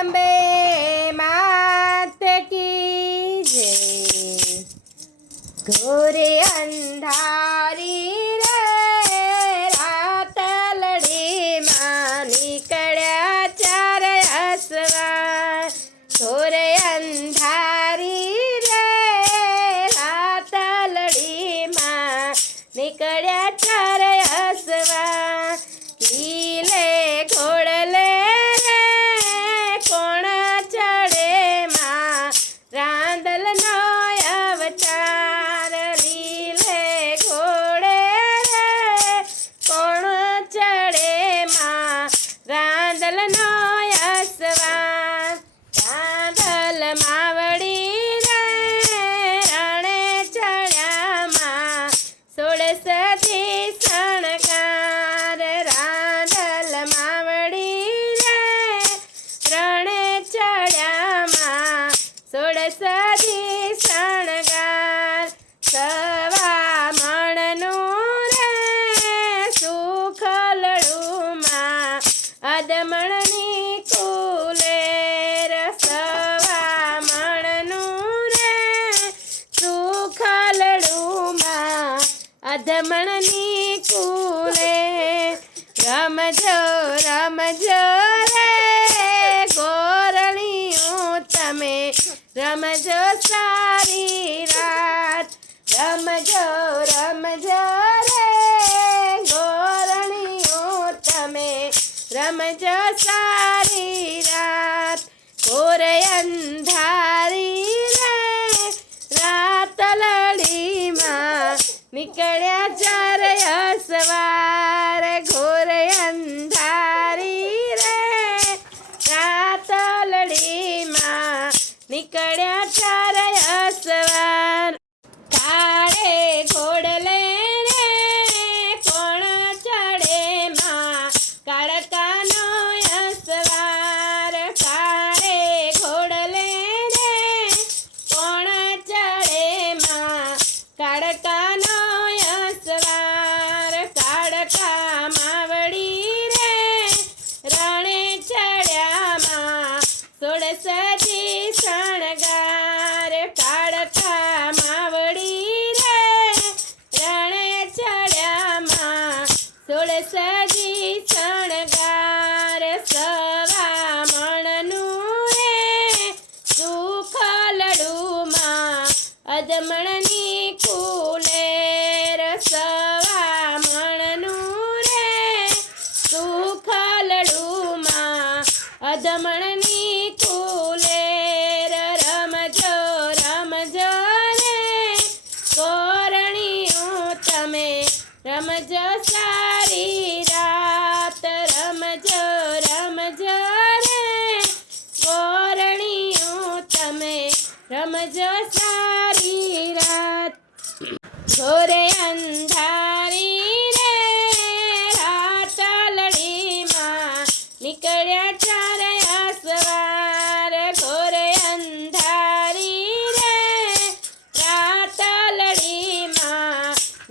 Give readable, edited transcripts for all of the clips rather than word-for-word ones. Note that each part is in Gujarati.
અંબે માત કી જય। ઘોરે અંધારી રે રાતલડીમાં નીકળ્યા ચાર અસવાર। ઘોરે અંધારી રે રાતલડીમાં નીકળ્યા ચાર અસવાર। લીલે ઘોડલે રે કોણ ચડે માં રાંદલનો અવતાર। લીલે ઘોડે રે કોણ ચડે માં રાંદલનો અસવાર। રાંદલ માવડી રે રણે ચડ્યા માં 16 દી શણગાર। રાંદલ માવડી રે રણે ચડ્યા માં 16 દી શણગાર। સવા મણનું રે સુખલડું માં અદમણની કુલેર। સવા મણનું રે સુખલડું માં અધમણની કુલેર। રમજો રમજો રે ગોરણીયું તમે રમજો સારી રાત। રમજો રમજો રે ગોરણીયું તમે રમજો સારી રાત। ઘોર અંધારી રે રાતલડીમાં નીકળ્યા ચાર અસવાર। ઘોર અંધારી રે રાતલડીમાં નીકળ્યા ચાર અસવાર। કાળે ઘોડલે રે કોણ ચડે માં કાળકાનો અસવાર। કાળે ઘોડલે રે કોણ ચડે માં કાળકાનો અસવાર। કાળકા માવડી રે રણે ચડ્યા માં 16 દી શણગાર। કાળકા માવડી રે રણે ચડ્યા માં 16 દી શણગાર। સવા મણનું રે સુખલડું માં અદમણની કુલેર। સવા મણનું રે સુખલડું માં અદમણની કુલેર। રમજો રમજો રે ગોરણીયું તમે રમજો સારી રાત। રમજો રમજો રે ગોરણીયું તમે રમજો સારી રાત। ઘોરે અંધારી રે રાતલડીમાં નીકળ્યા ચાર અસવાર। ઘોરે અંધારી રે રાતલડીમાં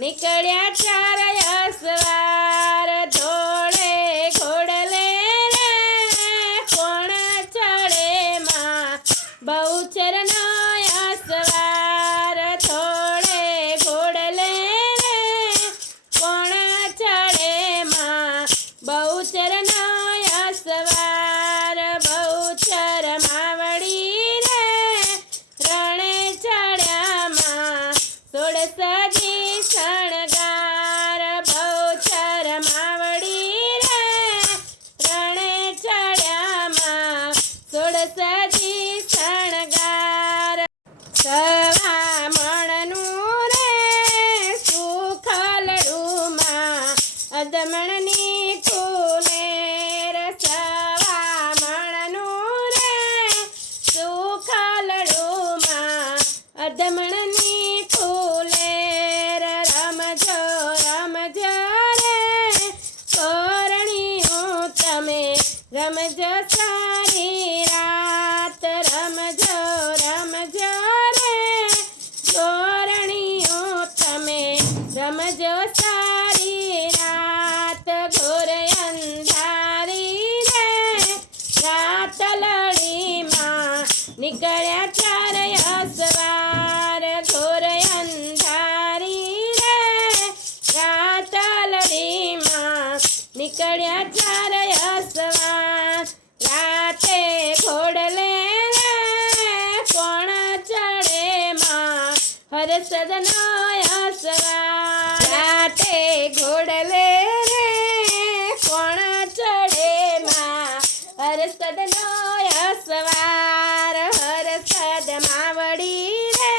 નીકળ્યા ચાર અસવાર। ધોળે ઘોડલે રે કોણ ચડે માં બહુચરનો અસવાર। ધોળે ઘોડલે રે કોણ ચડે માં બહુચરનો અસવાર। બહુચર માવડી રે રણે ચડ્યા માં 16 દી શણગાર। બહુચર માવડી રે રણે ચડ્યા માં 16 દી શણગાર। સવા મણનું રે સુખલડું માં અદમણની કુલેર। સવા મણનું રે સુખલડું માં અદમણની કુલેર। રમજો રમજો રે ગોરણીયું તમે રમજો સારી રાત। રમજો રમજો રે હરસદનો અસવાર રાતે ઘોડલે રે કોણ ચડે માં હરસદનો અસવાર હરસદમાં વળી રે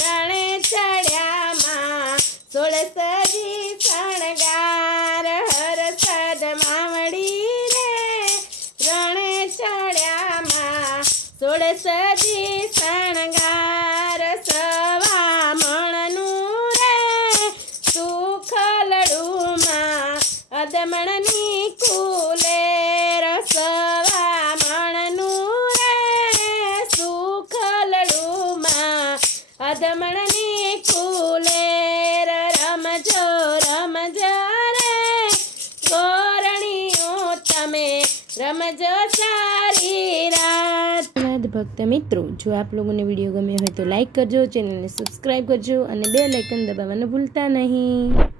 રણે ચડ્યા માં સોળસજી શણગાર હરસદમાં વળી રે રણે ચડ્યા માં સોળસજી શણગાર સવા મણનું રે સુખલડુમાં અદમણની કુલેર સવા મણનું રે સુખલડુમાં અદમણની કુલેર રમજો રમજો રે ગોરણીઓ તમે રમજો સારી રાત. ભક્ત મિત્રો, જો આપ લોકોને વિડીયો ગમ્યો હોય તો લાઈક કરજો, ચેનલને સબસ્ક્રાઈબ કરજો અને બેલ આઇકન દબાવવાનું ભૂલતા નહીં.